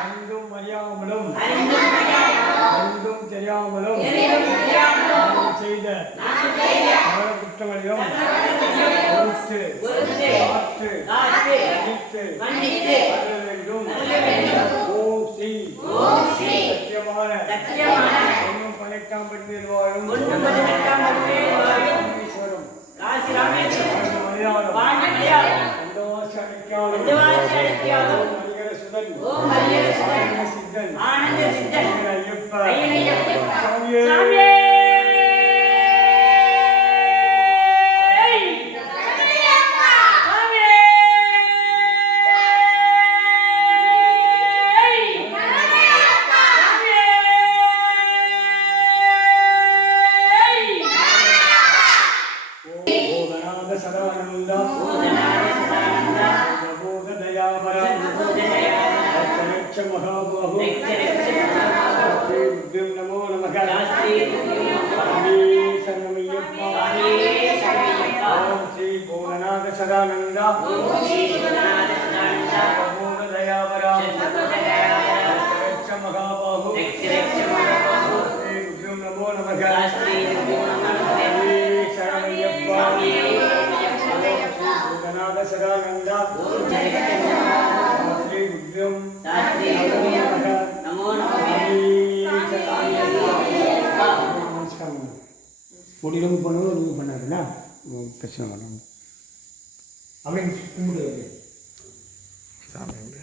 அறிந்தும் அறியாமலும் அறிந்தும் தெரியாமலும் செய்த குற்றங்களையும் மன்னித்து ஓம் ஸ்ரீ சத்தியமான ஒன்றும் பணிக்காம் பற்றி வாழும் ஆனந்த சித்தன் नमो नमः ओम श्री भोलानाथ सदानंद दयावरा महाबाहु नमो नमः भोलानाथ सदानंद முடியும் பண்ணுவோம் நீங்கள் பண்ணாருன்னா பிரச்சனை பண்ணணும் அப்படின்னு கும்பிடுவாரு சாமி